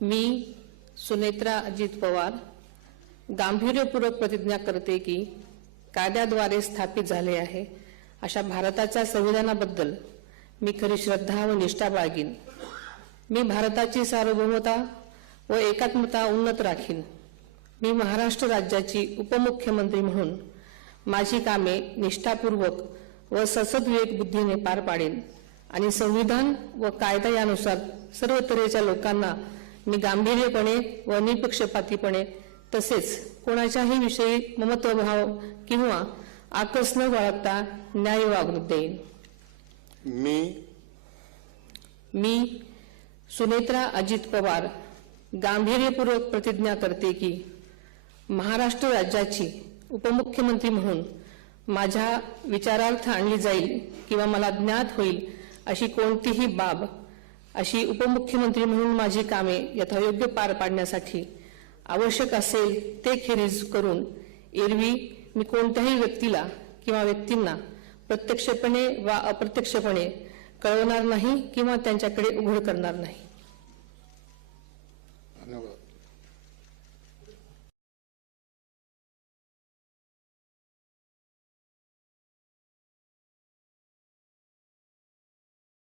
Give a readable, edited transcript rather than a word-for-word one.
मी सुनेत्रा अजित पवार गांभीर्यपूर्वक प्रतिज्ञा करते की कायद्याद्वारे स्थापित झाले आहे अशा भारताच्या संविधानाबद्दल मी खरी श्रद्धा व निष्ठा बाळगीन। मी भारताची सार्वभौमता व एकात्मता उन्नत राखीन। मी महाराष्ट्र राज्याची उपमुख्यमंत्री म्हणून माझी कामे निष्ठापूर्वक व ससद्विवेक बुद्धीने पार पाडेन आणि संविधान व कायदा यानुसार सर्व तऱ्हेच्या लोकांना मी गांभीर्यपणे व निपक्षपातीपणे तसेच कोणाच्याही विषयी ममत्वभाव किंवा आकस न बाळगता न्याय वागणूक देईन। मी सुनेत्रा अजित पवार गांभीर्यपूर्वक प्रतिज्ञा करते की महाराष्ट्र राज्याची उपमुख्यमंत्री म्हणून माझ्या विचारार्थ आणली जाईल किंवा मला ज्ञात होईल अशी कोणतीही बाब अशी उपमुख्यमंत्री म्हणून माझी कामे यथायोग्य पार पाडण्यासाठी आवश्यक असेल ते खेरीज करून एरवी मी कोणत्याही व्यक्तीला किंवा व्यक्तींना प्रत्यक्षपणे वा अप्रत्यक्षपणे कळवणार नाही किंवा त्यांच्याकडे उघड करणार नाही। धन्यवाद।